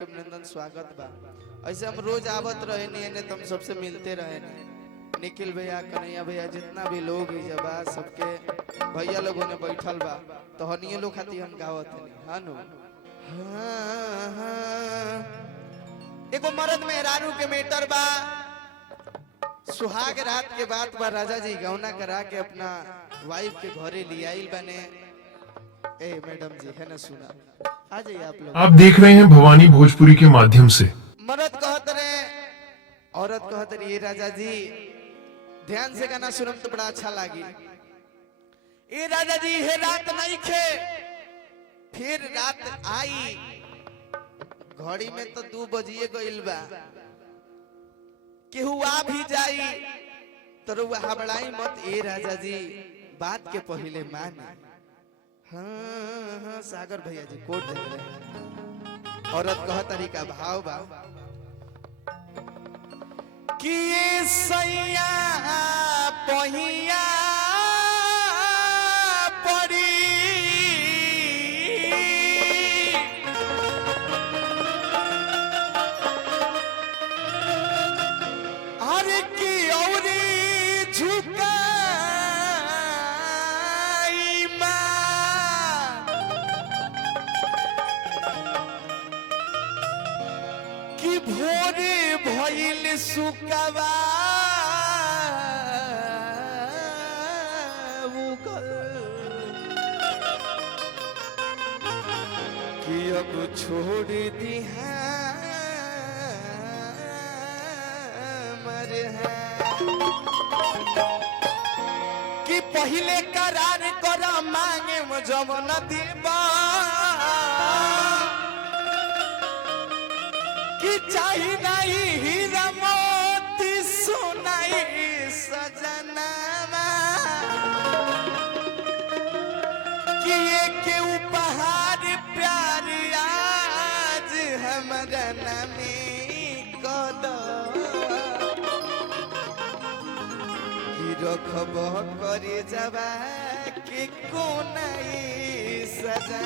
अभिनंदन स्वागत बा। ऐसे हम रोज आवत रहे नहीं तुम सबसे मिलते रहे नहीं। निखिल भैया, कन्हैया भैया, जितना भी लोग है जब सबके भैया लोगों ने बैठल बा तो हनिए लोग खाती हम गावत नहीं। हानु एगो मर्द मेहरारू के मेटर बा। सुहाग रात के बात बा, राजा जी गौना करा के अपना वाइफ के घरे ले आइल बने। ए मैडम जी है ना, सुना आ जाइए आप लोग। आप देख रहे हैं भवानी भोजपुरी के माध्यम से। मर्द कहत रहे, औरत कहत रही, ये राजा जी ध्यान से गाना सुनम तो बड़ा अच्छा लागी। ए राजा जी हे रात नहीं खे, फिर रात आई, घड़ी में तो 2 बजिए गइल बा, केहू आ भी जाई तो रुआ हबड़ाई मत। ए राजा जी बात के पहले माने। हाँ हाँ सागर भैया जी कोट दे रहे। औरत कह तरीका भाव बा कि ये सैया पहिया पड़ी, अरे की औरी झुका भोरे भइल सुकवा कि अब छोड़ दिया मरे कि पहले करार कर मांगे जब न देबा कि चाही नहीं हीरा मोती सुनाई सजनावा कि ये के उपहार प्यार आज हमारा नामे कद कि रखब करे जबा के कोनाई सजा।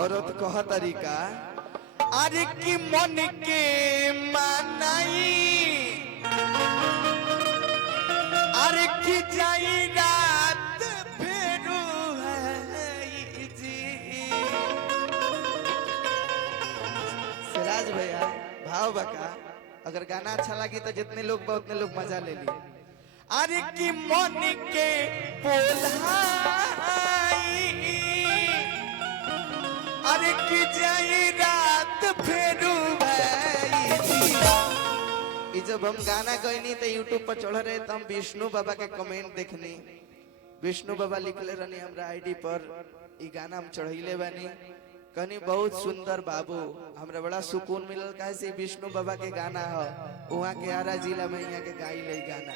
औरत कह तरीका अरे की मन के मानाई, अरे की जाई रात फेरू है जी। सिराज भैया भाव बका, अगर गाना अच्छा लगी तो जितने लोग बा उतने लोग मजा ले लिए। अरे की मन के पोल्हाई, अरे की जाई रात फेरू भाई। जब हम गाना गईनी तो यूट्यूब पर चढ़ रहे तो हम विष्णु बाबा के कमेंट देखनी। विष्णु बाबा लिखले रहनी हमरा आईडी पर, ई गाना हम चढ़ैले बानी, कहनी बहुत सुंदर बाबू, हमरा बड़ा सुकून मिलल। काहे से विष्णु बाबा के गाना है, वहाँ के आरा जिला में यहाँ के गाई ले गाना।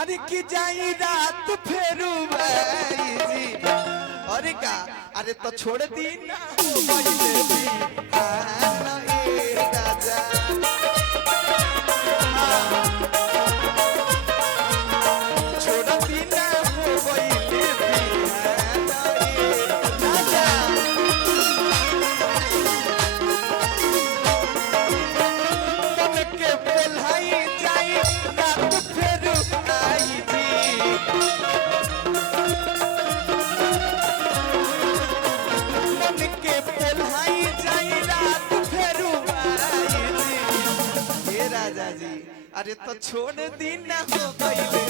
अरे की जाई रात फेरू भाई जी, अरे का अरे तो छोड़ दी ना राजा, छोड़ दी ना के बोलाई जाई रात फेरू आई जी। अरे तो छोड़ दी ना हो गईले,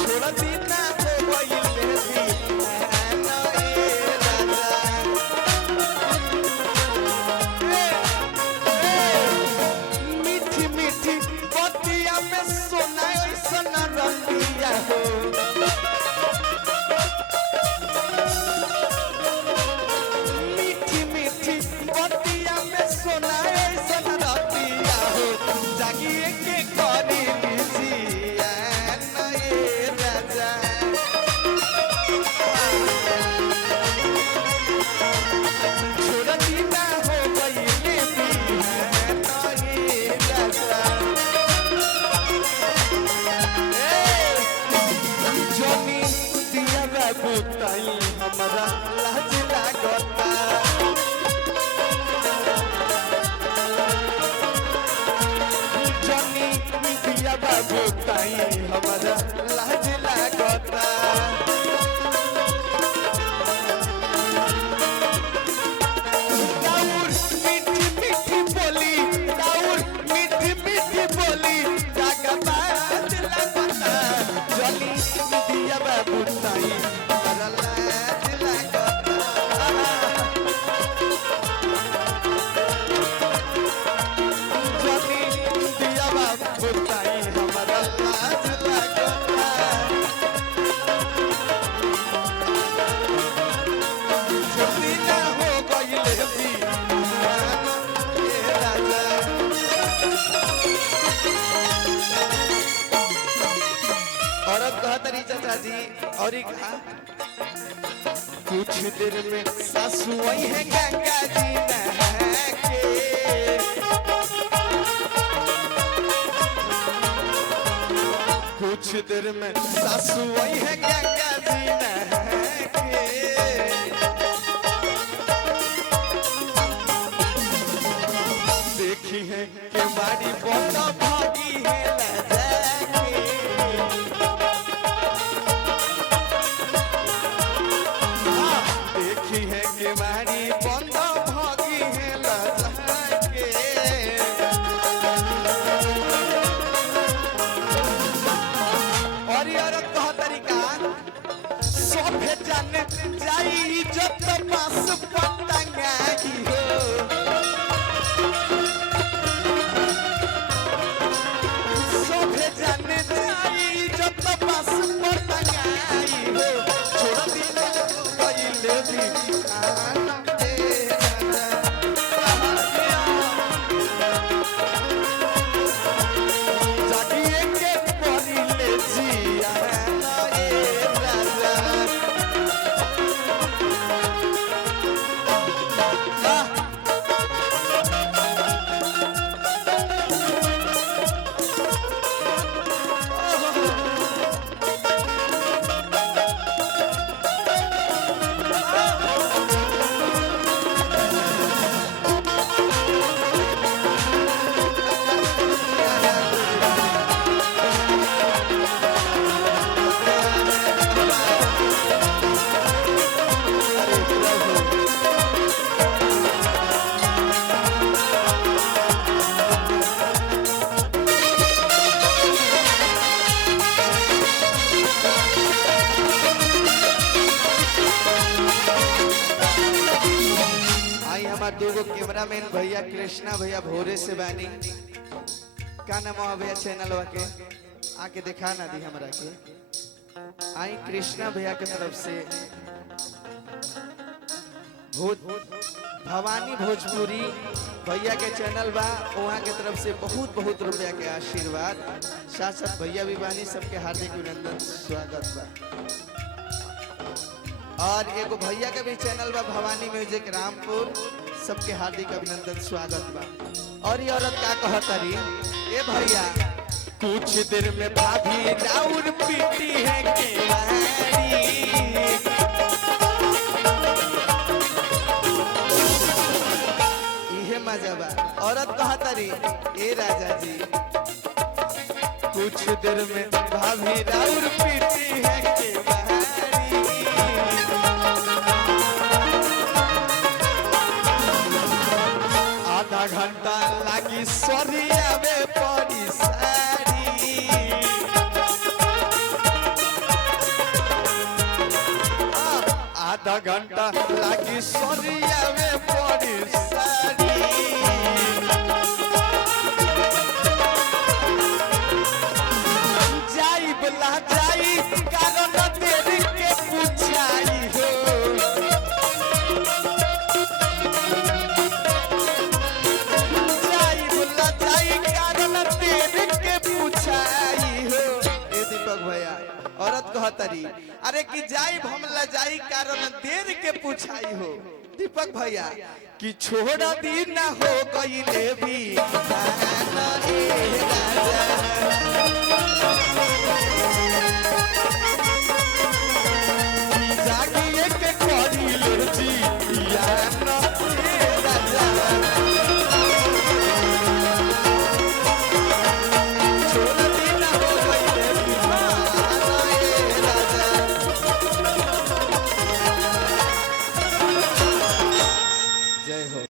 छोड़ दी ना हो गईले मीठी मीठी बतिया में सोना सोना रंगिया हो। सोना बुताई हमरा लाज लागता जनी दिया बुताई हमरा लाज लागता राउर मीठी मीठी बोली राउर मीठी मीठी बोली जागा बाज लागता जनी दिया बुताई हमरा लाज लागता जनी दिया बुताई हमरा लाज लागता जल्दी ना हो गइले दीवाना ए राजा औरत कहतरी चाचा जी और ही कहा कुछ देर में सासू आई है गंगा जी नहा के कुछ देर में सासू आई है गंगा जी नहा के देखी है के बाड़ी बोला भागी है लजा के देखी है के बाड़ी बोला भागी है लजा के और ये औरत कहा तरीका सोफे जाने जाई जब पास पतंगाई हो सोफे जाने जाई जब पास पतंगाई हो छोड़ दिल गइले भी आनंद राजा जागिए के परिले जिया ए राजा आई हमार दूगो कैमरामैन भैया कृष्णा भैया भोरे से बानी का नाम है भैया चैनल के आके दिखा ना दी हमरा के आई कृष्णा भैया के तरफ से भवानी भोजपुरी भैया के चैनल बा वहाँ के तरफ से बहुत बहुत रुपया के आशीर्वाद साथ साथ भैया भी बानी सबके हार्दिक अभिनंदन स्वागत बा और एगो भैया का भी चैनल बा भवानी म्यूजिक रामपुर सबके हार्दिक अभिनंदन स्वागत बा और ये औरत का कहतरी ए भैया कुछ देर में भाभी राउर पीटी है केवाड़ी इहे मजा बा औरत कहतरी ए राजा जी कुछ देर में भाभी राउर पीटी है केवाड़ी आधा घंटा लागी सरिया में पड़ी साड़ी आधा घंटा लागी सरिया में पड़ी साड़ी जाई बला जाई कारण तेरी के पूछाई हो औरत कहतरी अरे कि जाई हमला जाई कारण देर के पूछाई हो दीपक भैया कि छोड़ दी ना हो गई भी राजा